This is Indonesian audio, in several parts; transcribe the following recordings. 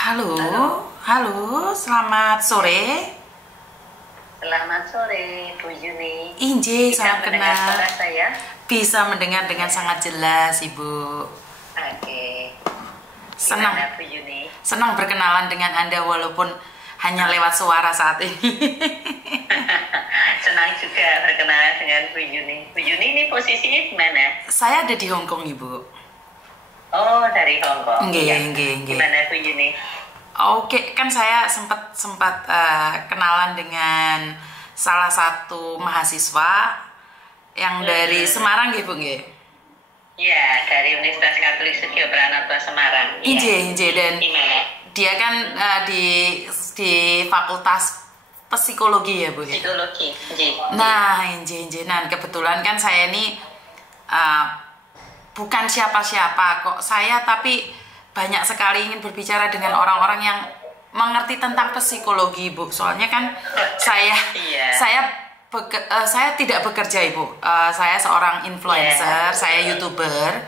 Halo, Halo, halo, selamat sore. selamat sore Bu Yuni. Inje, Bisa salam mendengar kenal. suara saya? Bisa mendengar dengan sangat jelas, Ibu. Oke, Senang, gimana Bu Yuni? senang berkenalan dengan Anda walaupun hanya lewat suara saat ini. Senang juga berkenalan dengan Bu Yuni. Bu Yuni ini posisinya di mana? Saya ada di Hong Kong, Ibu. Oh, dari Hong Kong. Nggih, Ya. nggih, nggih. Gimana Bu Yuni? Oke, kan saya sempat sempat kenalan dengan salah satu mahasiswa yang dari Semarang, nggih, Bu, nggih. Ya, dari Universitas Katolik Sedio Pranoto Semarang. Ya. Inje, inje, dan Gimana? dia kan di Fakultas Psikologi ya, Bu, ya. Psikologi. Nah, inje, nah kebetulan kan saya ini uh, bukan siapa-siapa kok saya, tapi banyak sekali ingin berbicara dengan orang-orang yang mengerti tentang psikologi, Bu. Soalnya kan saya Iya. saya tidak bekerja, Ibu. Saya seorang influencer, saya YouTuber,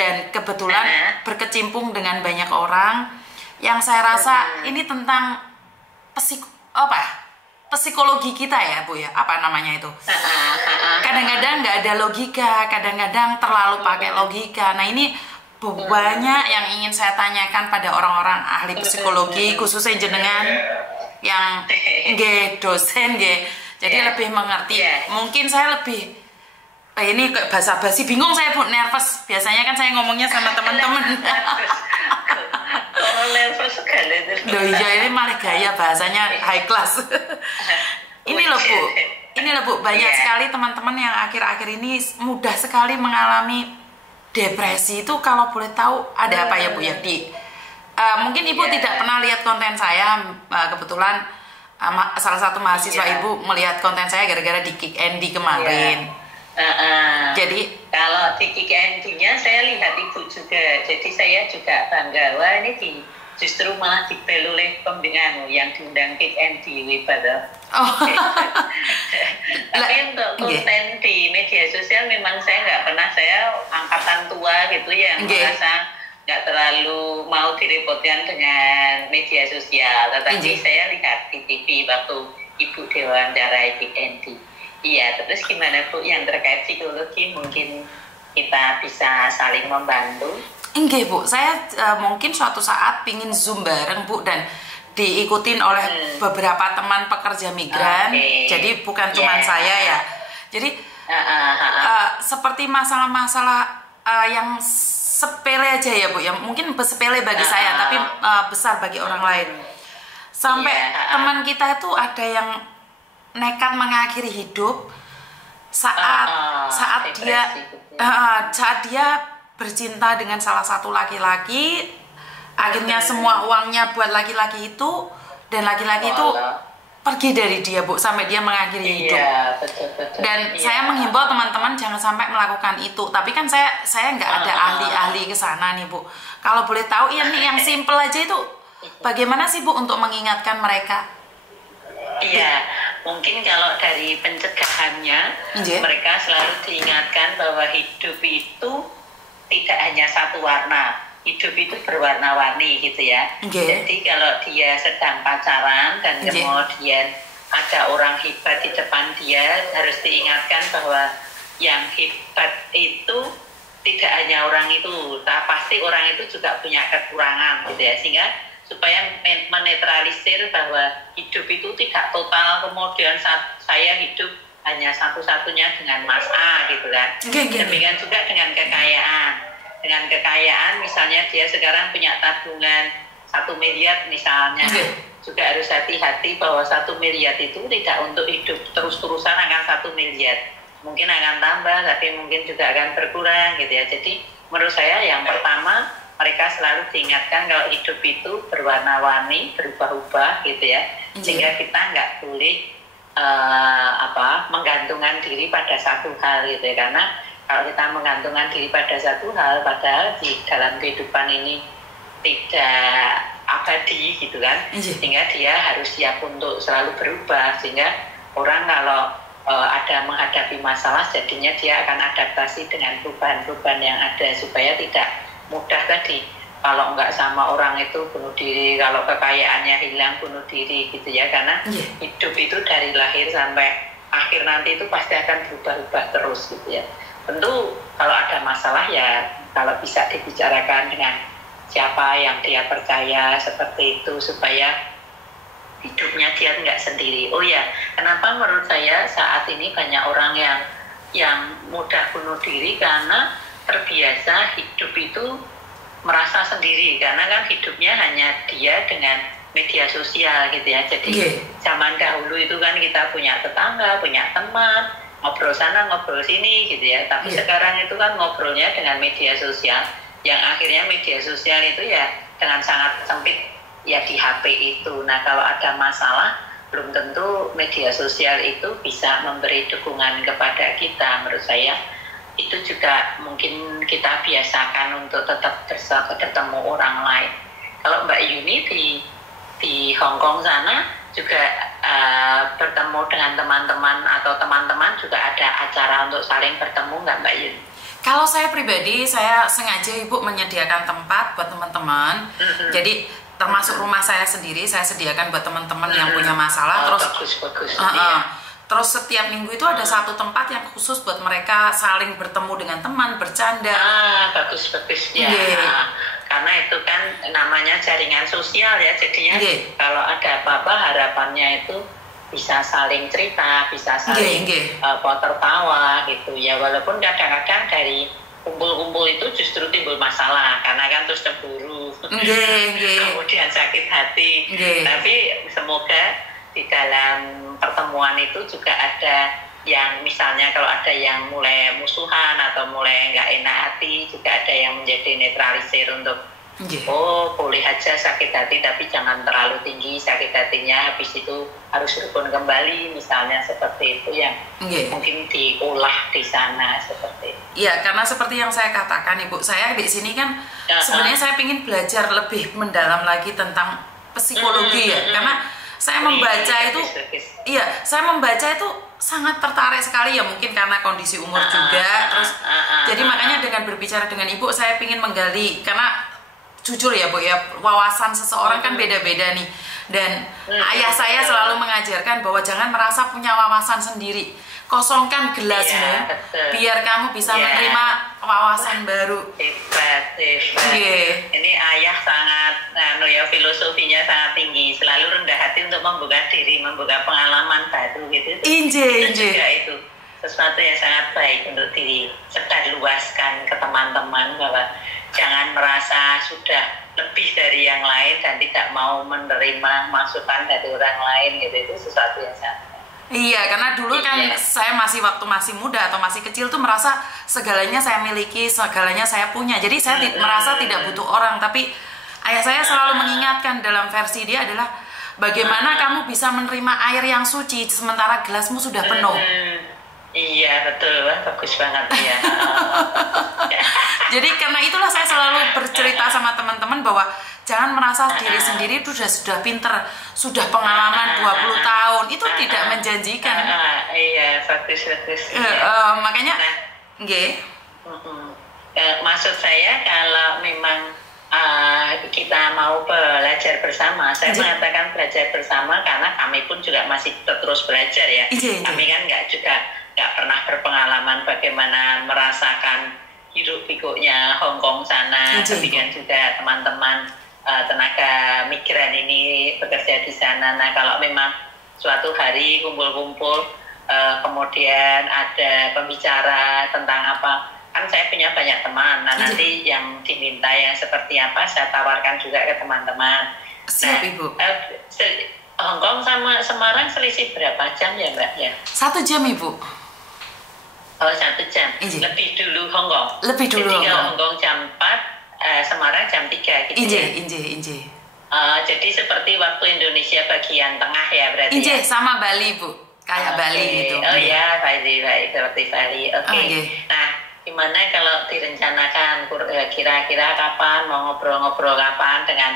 dan kebetulan berkecimpung dengan banyak orang yang saya rasa ini tentang psikologi kita ya, Bu, ya. Apa namanya itu? Kadang-kadang nggak ada logika, kadang-kadang terlalu pakai logika. Nah, ini banyak yang ingin saya tanyakan pada orang-orang ahli psikologi, khususnya jenengan yang nggih dosen nggih. Jadi lebih mengerti. Mungkin saya lebih ini kayak basa-basi, bingung saya, Bu, nervous. Biasanya kan saya ngomongnya sama teman-teman. Oh, nervous sekali. Loh iya, ini malah gaya bahasanya high class. Ini loh, Bu. Ini loh, Bu, banyak sekali teman-teman yang akhir-akhir ini mudah sekali mengalami depresi. Itu kalau boleh tahu ada apa ya, Bu, ya? Mungkin Ibu tidak pernah lihat konten saya. Kebetulan salah satu mahasiswa Ibu melihat konten saya gara-gara di Kick Andy kemarin. Jadi kalau di Kick Andy-nya saya lihat Ibu juga. Jadi saya juga bangga. Wah, ini justru malah dibel oleh pembinaan yang diundang Kick Andy Wibawa. Tapi untuk konten di media sosial memang saya nggak pernah, saya angkatan tua gitu yang merasa nggak terlalu mau direpotkan dengan media sosial. Tetapi saya lihat di TV waktu Ibu diwawancarai Kick Andy. Iya, terus gimana Bu yang terkait psikologi, mungkin kita bisa saling membantu? Enggak, Bu, saya mungkin suatu saat pingin Zoom bareng, Bu, dan diikutin oleh beberapa teman pekerja migran. Jadi bukan cuma saya ya. Jadi seperti masalah-masalah yang sepele aja ya, Bu, yang mungkin sepele bagi saya tapi besar bagi orang lain. Sampai teman kita itu ada yang nekat mengakhiri hidup saat dia bercinta dengan salah satu laki-laki. Akhirnya semua uangnya buat laki-laki itu, dan laki-laki itu pergi dari dia, Bu, sampai dia mengakhiri hidup. Betul. Dan saya menghimbau teman-teman jangan sampai melakukan itu. Tapi kan saya nggak ada ahli-ahli ke sana nih, Bu. Kalau boleh tahu ini yang simple aja itu bagaimana sih, Bu, untuk mengingatkan mereka? Iya, mungkin kalau dari pencegahannya, mereka selalu diingatkan bahwa hidup itu tidak hanya satu warna. Hidup itu berwarna-warni gitu ya. Jadi kalau dia sedang pacaran dan kemudian ada orang hebat di depan dia, harus diingatkan bahwa yang hebat itu tidak hanya orang itu, pasti orang itu juga punya kekurangan gitu ya. Sehingga supaya menetralisir bahwa hidup itu tidak total, kemudian saya hidup hanya satu-satunya dengan Mas A gitu kan. Demikian juga dengan kekayaan. Dengan kekayaan, misalnya dia sekarang punya tabungan 1 miliar misalnya, juga harus hati-hati bahwa 1 miliar itu tidak untuk hidup terus-terusan akan 1 miliar. Mungkin akan tambah, tapi mungkin juga akan berkurang gitu ya. Jadi menurut saya yang pertama, mereka selalu diingatkan kalau hidup itu berwarna-warni, berubah-ubah gitu ya. Sehingga kita nggak boleh menggantungkan diri pada satu hal gitu ya. Karena kalau kita menggantungkan diri pada satu hal, padahal di dalam kehidupan ini tidak abadi gitu kan, sehingga dia harus siap untuk selalu berubah. Sehingga orang kalau ada menghadapi masalah, jadinya dia akan adaptasi dengan perubahan-perubahan yang ada supaya tidak mudah tadi kalau nggak sama orang itu bunuh diri, kalau kekayaannya hilang bunuh diri gitu ya, karena hidup itu dari lahir sampai akhir nanti itu pasti akan berubah-ubah terus gitu ya. Tentu kalau ada masalah ya kalau bisa dibicarakan dengan siapa yang dia percaya seperti itu supaya hidupnya dia nggak sendiri. Oh ya, kenapa menurut saya saat ini banyak orang yang mudah bunuh diri karena terbiasa hidup itu merasa sendiri, karena kan hidupnya hanya dia dengan media sosial gitu ya. Jadi zaman dahulu itu kan kita punya tetangga, punya teman, ngobrol sana ngobrol sini gitu ya. Tapi sekarang itu kan ngobrolnya dengan media sosial, yang akhirnya media sosial itu ya dengan sangat sempit ya di HP itu. Nah kalau ada masalah belum tentu media sosial itu bisa memberi dukungan kepada kita. Menurut saya itu juga mungkin kita biasakan untuk tetap bertemu orang lain. Kalau Mbak Yuni di Hong Kong sana juga bertemu dengan teman-teman atau teman-teman juga ada acara untuk saling bertemu nggak Mbak Yuni? Kalau saya pribadi, saya sengaja Ibu menyediakan tempat buat teman-teman. Jadi termasuk rumah saya sendiri, saya sediakan buat teman-teman yang punya masalah. Terus bagus. Iya. Terus setiap minggu itu ada satu tempat yang khusus buat mereka saling bertemu dengan teman, bercanda. Bagus ya. Karena itu kan namanya jaringan sosial ya, jadinya kalau ada apa-apa harapannya itu bisa saling cerita, bisa saling tertawa gitu ya. Walaupun kadang-kadang dari kumpul-kumpul itu justru timbul masalah karena kan terus cemburu, kemudian sakit hati. Tapi semoga di dalam pertemuan itu juga ada yang misalnya kalau ada yang mulai musuhan atau mulai nggak enak hati, juga ada yang menjadi netralisir untuk boleh aja sakit hati tapi jangan terlalu tinggi sakit hatinya, habis itu harus rukun kembali misalnya, seperti itu yang mungkin diolah di sana seperti itu. Iya, karena seperti yang saya katakan Ibu, saya di sini kan sebenarnya saya ingin belajar lebih mendalam lagi tentang psikologi ya, karena saya membaca itu, saya membaca itu sangat tertarik sekali ya, mungkin karena kondisi umur juga, terus jadi makanya dengan berbicara dengan Ibu saya ingin menggali, karena jujur ya Bu ya, wawasan seseorang kan beda-beda nih, dan ayah saya selalu mengajarkan bahwa jangan merasa punya wawasan sendiri, kosongkan gelasmu biar kamu bisa menerima wawasan baru. Hebat. Ini ayah sangat filosofinya sangat tinggi, selalu rendah hati untuk membuka diri, membuka pengalaman baru gitu. Itu juga itu sesuatu yang sangat baik untuk diri, serta luaskan ke teman-teman bahwa jangan merasa sudah lebih dari yang lain dan tidak mau menerima masukan dari orang lain gitu. Itu sesuatu yang sangat. Iya, karena dulu kan saya waktu masih muda atau masih kecil tuh merasa segalanya saya miliki, segalanya saya punya. Jadi saya merasa tidak butuh orang, tapi ayah saya selalu mengingatkan dalam versi dia adalah bagaimana kamu bisa menerima air yang suci sementara gelasmu sudah penuh. Iya betul, bagus banget ya. Jadi karena itulah saya selalu bercerita sama teman-teman bahwa jangan merasa diri sendiri itu sudah pinter, sudah pengalaman 20 tahun, itu tidak menjanjikan. Iya, bagus. Makanya, maksud saya kalau memang kita mau belajar bersama, saya mengatakan belajar bersama karena kami pun juga masih terus belajar ya. Kami kan nggak pernah berpengalaman bagaimana merasakan hidup pikuknya Hong Kong sana, demikian juga teman-teman tenaga migran ini bekerja di sana. Nah kalau memang suatu hari kumpul-kumpul kemudian ada pembicara tentang apa, kan saya punya banyak teman, nah nanti yang diminta yang seperti apa saya tawarkan juga ke teman-teman. Siap Ibu. Hong Kong sama Semarang selisih berapa jam ya Mbak ya? 1 jam Ibu. Oh 1 jam, lebih dulu Hong Kong. Lebih dulu Hong Kong jam 4, Semarang jam 3 gitu ya? Inje. Jadi seperti waktu Indonesia bagian tengah ya berarti ya? Sama Bali Bu, kayak Bali gitu. Oh ya, Bali, seperti Bali. Nah gimana kalau direncanakan kira-kira kapan mau ngobrol-ngobrol kapan dengan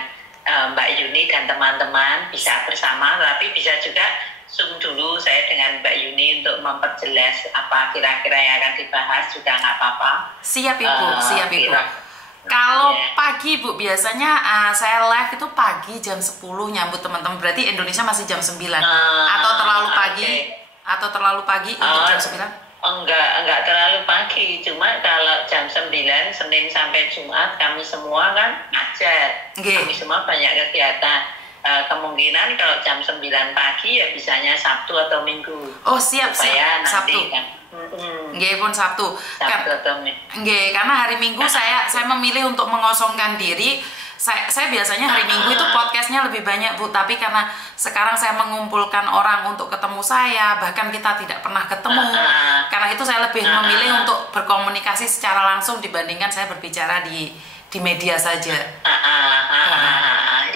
Mbak Yuni dan teman-teman, bisa bersama tapi bisa juga Zoom dulu saya dengan Mbak Yuni untuk memperjelas apa kira-kira yang akan dibahas, juga nggak apa-apa. Siap Ibu, siap Ibu. Kalau pagi Bu, biasanya saya live itu pagi jam 10 nyambut teman-teman. Berarti Indonesia masih jam 9. Atau terlalu pagi? Atau terlalu pagi untuk jam 9? Enggak terlalu pagi. Cuma kalau jam 9 Senin sampai Jumat kami semua kan ngajar. Kami semua banyak kegiatan. Kemungkinan kalau jam 9 pagi ya bisanya Sabtu atau Minggu. Oh, siap. Supaya nanti Sabtu. Kan, Nggih pun Sabtu. Nggih, karena hari Minggu saya memilih untuk mengosongkan diri. Saya biasanya hari Minggu itu podcastnya lebih banyak Bu, tapi karena sekarang saya mengumpulkan orang untuk ketemu saya, bahkan kita tidak pernah ketemu. Karena itu saya lebih memilih untuk berkomunikasi secara langsung dibandingkan saya berbicara di media saja.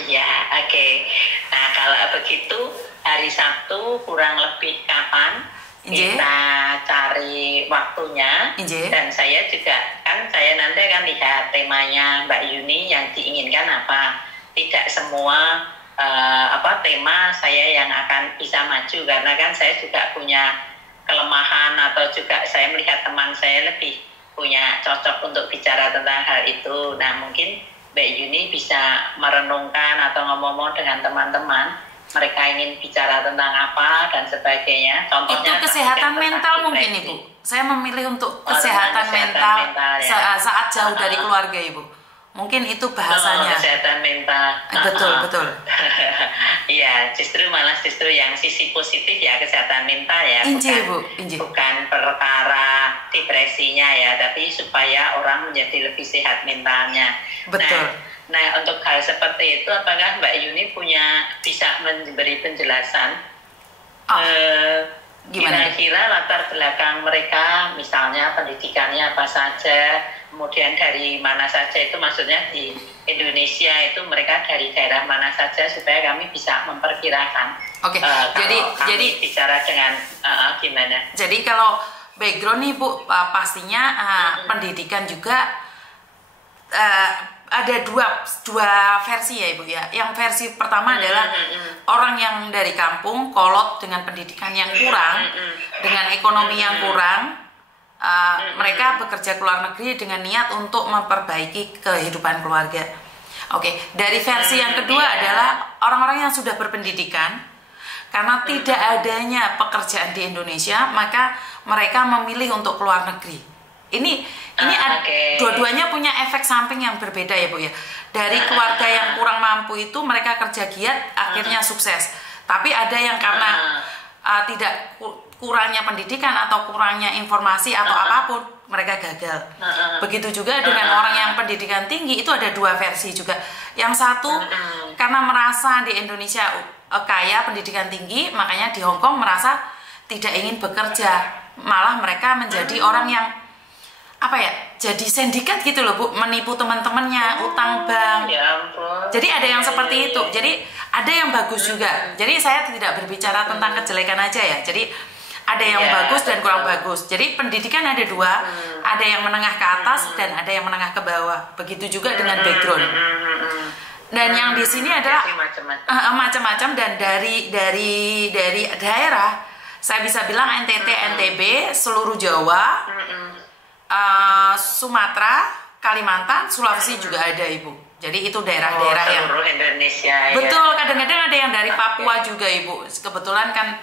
Ya, oke. Nah, kalau begitu hari Sabtu kurang lebih kapan? Kita cari waktunya. Dan saya juga saya nanti akan lihat temanya Mbak Yuni yang diinginkan apa. Tidak semua tema saya yang akan bisa maju, karena kan saya juga punya kelemahan, atau juga saya melihat teman saya lebih punya cocok untuk bicara tentang hal itu. Nah, mungkin Mbak Yuni bisa merenungkan atau ngomong-ngomong dengan teman-teman, mereka ingin bicara tentang apa dan sebagainya. Contohnya itu kesehatan mental mungkin Ibu. Saya memilih untuk kesehatan mental ya. Saat jauh dari keluarga Ibu. Mungkin itu bahasanya. Kesehatan mental. Betul. Iya, justru yang sisi positif ya, kesehatan mental ya. Bukan perkara depresinya ya, tapi supaya orang menjadi lebih sehat mentalnya. Betul. Nah, untuk hal seperti itu, apakah Mbak Yuni bisa memberi penjelasan? Kira-kira latar belakang mereka, misalnya pendidikannya apa saja, kemudian dari mana saja, itu maksudnya di Indonesia itu mereka dari daerah mana saja, supaya kami bisa memperkirakan. Oke. Jadi bicara dengan gimana? Jadi kalau background nih Bu, pastinya pendidikan juga ada dua versi ya Ibu ya. Yang versi pertama adalah orang yang dari kampung, kolot dengan pendidikan yang kurang, dengan ekonomi yang kurang, mereka bekerja ke luar negeri dengan niat untuk memperbaiki kehidupan keluarga. Oke, dari versi yang kedua adalah orang-orang yang sudah berpendidikan, karena tidak adanya pekerjaan di Indonesia, maka mereka memilih untuk keluar negeri. Ini dua-duanya punya efek samping yang berbeda ya Bu ya. Dari keluarga yang kurang mampu itu mereka kerja giat, akhirnya sukses. Tapi ada yang karena tidak kurangnya pendidikan atau kurangnya informasi atau apapun, mereka gagal. Begitu juga dengan orang yang pendidikan tinggi, itu ada dua versi juga. Yang satu karena merasa di Indonesia kaya pendidikan tinggi, makanya di Hong Kong merasa tidak ingin bekerja, malah mereka menjadi orang yang jadi sindikat gitu loh Bu, menipu teman-temannya, utang bank. Jadi ada yang seperti itu. Jadi ada yang bagus juga. Jadi saya tidak berbicara tentang kejelekan aja ya. Jadi ada yang bagus dan kurang bagus. Jadi pendidikan ada dua, ada yang menengah ke atas dan ada yang menengah ke bawah. Begitu juga dengan background. Dan yang di sini adalah macam-macam, dan dari daerah, saya bisa bilang NTT, NTB, seluruh Jawa, Sumatera, Kalimantan, Sulawesi juga ada Ibu. Jadi itu daerah-daerah yang seluruh Indonesia. Betul, kadang-kadang ada yang dari Papua juga Ibu. Kebetulan kan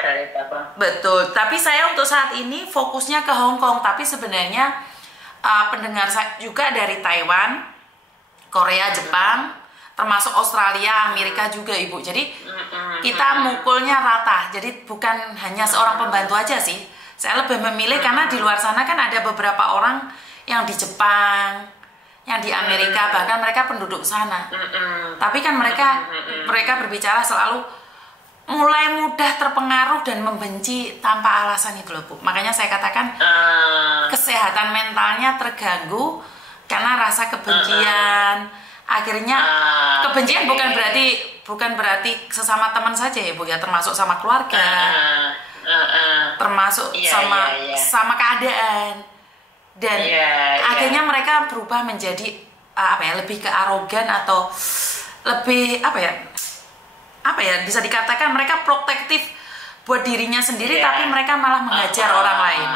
dari Papua. Betul, tapi saya untuk saat ini fokusnya ke Hong Kong. Tapi sebenarnya pendengar saya juga dari Taiwan, Korea, Jepang, termasuk Australia, Amerika juga Ibu. Jadi kita mukulnya rata. Jadi bukan hanya seorang pembantu aja sih. Saya lebih memilih karena di luar sana kan ada beberapa orang yang di Jepang, yang di Amerika, bahkan mereka penduduk sana. Tapi kan mereka berbicara selalu mulai mudah terpengaruh dan membenci tanpa alasan itu loh Bu. Makanya saya katakan kesehatan mentalnya terganggu karena rasa kebencian. Akhirnya kebencian bukan berarti sesama teman saja ya Bu ya, termasuk sama keluarga. Termasuk sama keadaan, dan akhirnya mereka berubah menjadi lebih ke arogan atau lebih bisa dikatakan mereka protektif buat dirinya sendiri, tapi mereka malah mengajar orang lain.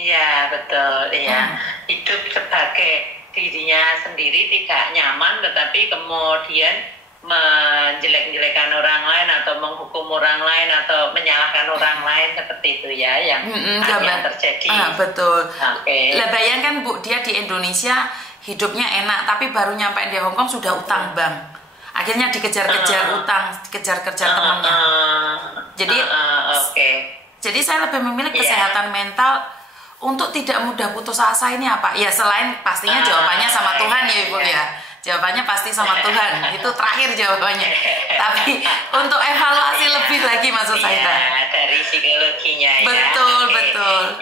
Iya betul, iya. Hidup sebagai dirinya sendiri tidak nyaman, tetapi kemudian menjelek-jelekan orang lain atau menghukum orang lain atau menyalahkan orang lain seperti itu ya yang terjadi. Betul. Lah bayangkan Bu, dia di Indonesia hidupnya enak, tapi baru nyampe di Hong Kong sudah utang bank. Akhirnya dikejar-kejar utang, dikejar-kejar temannya. Jadi saya lebih memilih kesehatan mental untuk tidak mudah putus asa. Ini apa? Ya selain pastinya jawabannya sama Tuhan ya Ibu ya. Jawabannya pasti sama Tuhan. Itu terakhir jawabannya. Tapi untuk evaluasi lebih lagi maksud saya. Dari psikologinya ya. Betul.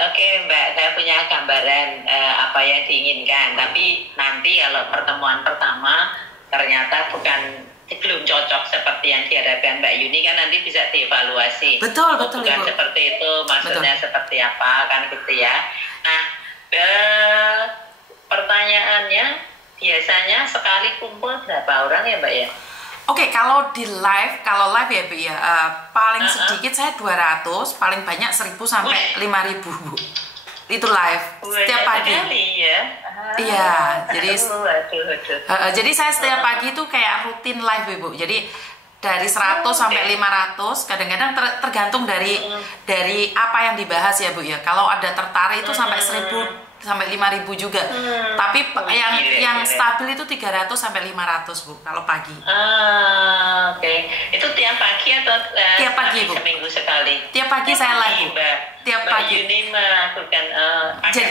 Oke Mbak, saya punya gambaran apa yang diinginkan. Tapi nanti kalau pertemuan pertama ternyata belum cocok seperti yang diharapkan Mbak Yuni, kan nanti bisa dievaluasi. Betul bukan Ibu. Seperti itu, maksudnya seperti apa kan gitu ya. Nah, pertanyaannya biasanya sekali kumpul berapa orang ya Mbak ya? Oke, kalau live ya Bu ya, paling sedikit saya 200, paling banyak 1.000 sampai 5.000 Bu. Itu live setiap pagi. Iya, jadi saya setiap pagi itu kayak rutin live Ibu. Jadi dari 100 sampai 500, kadang-kadang tergantung dari apa yang dibahas ya Bu ya. Kalau ada tertarik itu sampai 1.000 sampai 5.000 juga. Tapi yang stabil itu 300 sampai 500 Bu kalau pagi. Itu tiap pagi atau tiap pagi Bu? Seminggu sekali. Tiap pagi saya live Bu. Tiap pagi. Yuni melakukan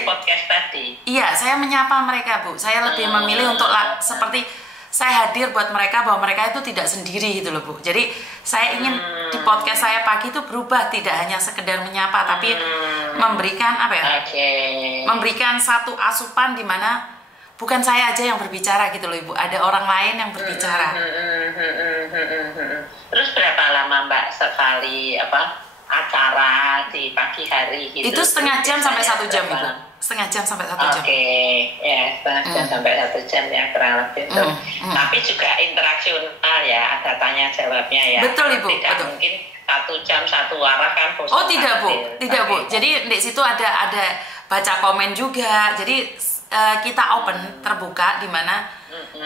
podcast tadi. Iya, saya menyapa mereka Bu. Saya lebih memilih untuk seperti saya hadir buat mereka bahwa mereka itu tidak sendiri gitu loh Bu. Jadi saya ingin di podcast saya pagi itu berubah, tidak hanya sekedar menyapa tapi memberikan apa ya? Memberikan satu asupan di mana bukan saya aja yang berbicara gitu loh Ibu, ada orang lain yang berbicara. Terus berapa lama Mbak sekali acara di pagi hari gitu? Itu setengah jam sampai 1 jam Ibu. Setengah jam sampai 1 jam. Setengah jam sampai 1 jam ya kurang lebih itu. Tapi juga interaksional ya, ada tanya jawabnya ya. Betul Ibu. Tidak mungkin 1 jam satu arah kan. Tidak Bu. Jadi di situ ada baca komen juga. Jadi kita open terbuka di mana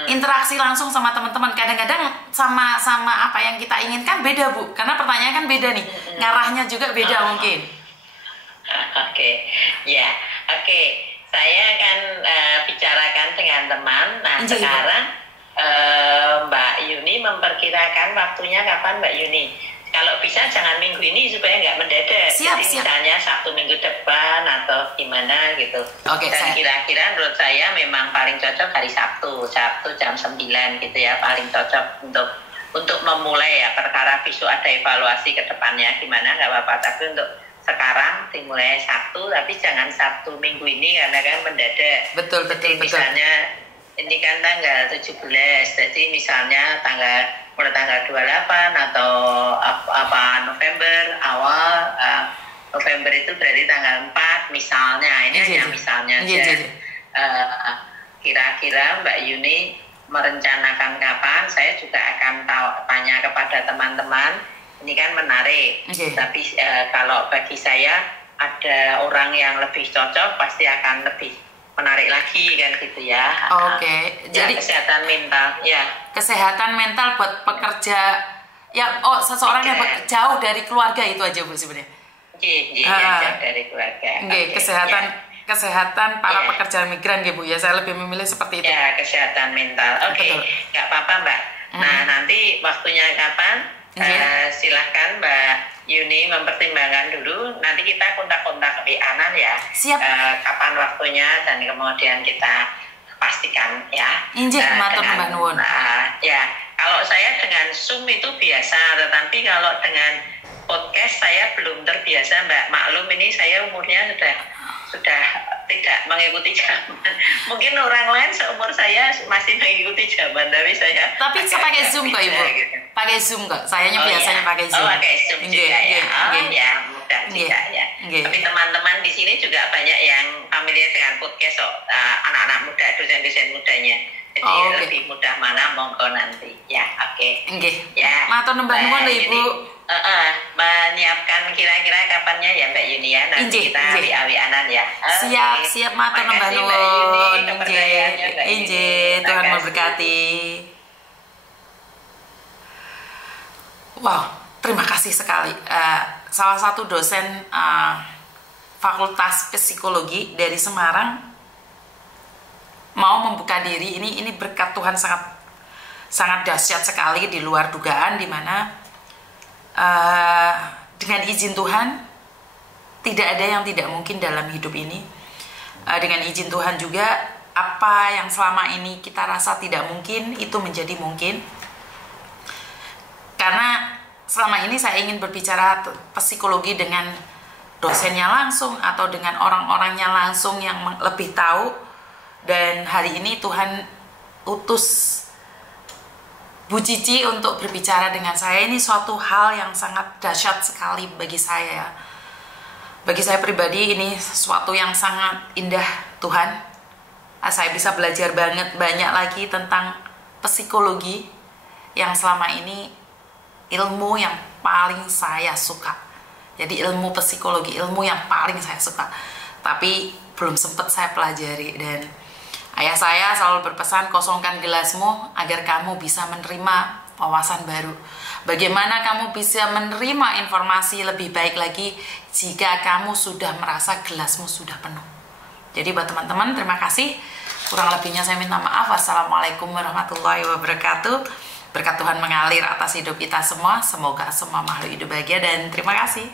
interaksi langsung sama teman-teman. Kadang-kadang sama apa yang kita inginkan beda Bu, karena pertanyaan kan beda nih, ngarahnya juga beda mungkin. Saya akan bicarakan dengan teman. Nah sekarang Mbak Yuni memperkirakan waktunya kapan Mbak Yuni? Kalau bisa jangan minggu ini supaya nggak mendadak. Jadi misalnya Sabtu minggu depan atau gimana gitu. Dan kira-kira menurut saya memang paling cocok hari Sabtu jam 9 gitu ya, paling cocok untuk memulai ya, perkara besok ada evaluasi ke depannya gimana nggak apa-apa, tapi untuk sekarang dimulai Sabtu, tapi jangan Sabtu minggu ini karena kan mendadak. Betul. Misalnya ini kan tanggal 17, jadi misalnya mulai tanggal 28 atau November, awal November itu berarti tanggal 4 misalnya, ini hanya misalnya aja. Kira-kira Mbak Yuni merencanakan kapan? Saya juga akan tanya kepada teman-teman. Ini kan menarik, tapi kalau bagi saya ada orang yang lebih cocok pasti akan lebih menarik lagi kan gitu ya. Jadi kesehatan mental ya. Kesehatan mental buat pekerja ya, seseorang yang jauh dari keluarga itu aja Bu sebenarnya. Jauh dari keluarga. Kesehatan para pekerja migran Bu ya. Saya lebih memilih seperti itu. Ya, kesehatan mental. Nggak apa-apa Mbak. Nah, nanti waktunya kapan? Silahkan Mbak Yuni mempertimbangkan dulu. Nanti kita kontak-kontak WA-an ya. Siap. Kapan waktunya dan kemudian kita pastikan ya. Matur Mbak Nuwun. Ya, kalau saya dengan Zoom itu biasa, tetapi kalau dengan podcast saya belum terbiasa Mbak. Maklum ini saya umurnya sudah tidak mengikuti zaman. Mungkin orang lain seumur saya masih mengikuti zaman, tapi saya pakai Zoom kok Ibu. Gitu. Pakai Zoom kok. Sayanya biasanya pakai Zoom. Pakai Zoom juga ya. Mudah juga ya. Tapi teman-teman di sini juga banyak yang familiar dengan podcast anak-anak muda, dosen-dosen mudanya. Jadi lebih mudah mana monggo nanti. Ya, Ya. Matur nembah nuwun Ibu. menyiapkan kira-kira kapannya ya Mbak Yuni ya, nanti kita awi-awianan ya. Siap matur nuwun Mbak Yuni. Injih, Tuhan memberkati. Wow, terima kasih sekali. Salah satu dosen Fakultas Psikologi dari Semarang mau membuka diri. Ini berkat Tuhan sangat dahsyat sekali, di luar dugaan, dimana dengan izin Tuhan tidak ada yang tidak mungkin dalam hidup ini. Dengan izin Tuhan juga, apa yang selama ini kita rasa tidak mungkin itu menjadi mungkin. Karena selama ini saya ingin berbicara psikologi dengan dosennya langsung atau dengan orang-orangnya langsung yang lebih tahu. Dan hari ini Tuhan utus Bu Cici untuk berbicara dengan saya. Ini suatu hal yang sangat dahsyat sekali bagi saya. Bagi saya pribadi ini sesuatu yang sangat indah Tuhan. Saya bisa belajar banyak lagi tentang psikologi yang selama ini ilmu yang paling saya suka. Jadi ilmu psikologi, ilmu yang paling saya suka, tapi belum sempat saya pelajari. Dan ayah saya selalu berpesan, kosongkan gelasmu agar kamu bisa menerima wawasan baru. Bagaimana kamu bisa menerima informasi lebih baik lagi jika kamu sudah merasa gelasmu sudah penuh. Jadi buat teman-teman, terima kasih. Kurang lebihnya saya minta maaf. Wassalamualaikum warahmatullahi wabarakatuh. Berkat Tuhan mengalir atas hidup kita semua. Semoga semua makhluk hidup bahagia dan terima kasih.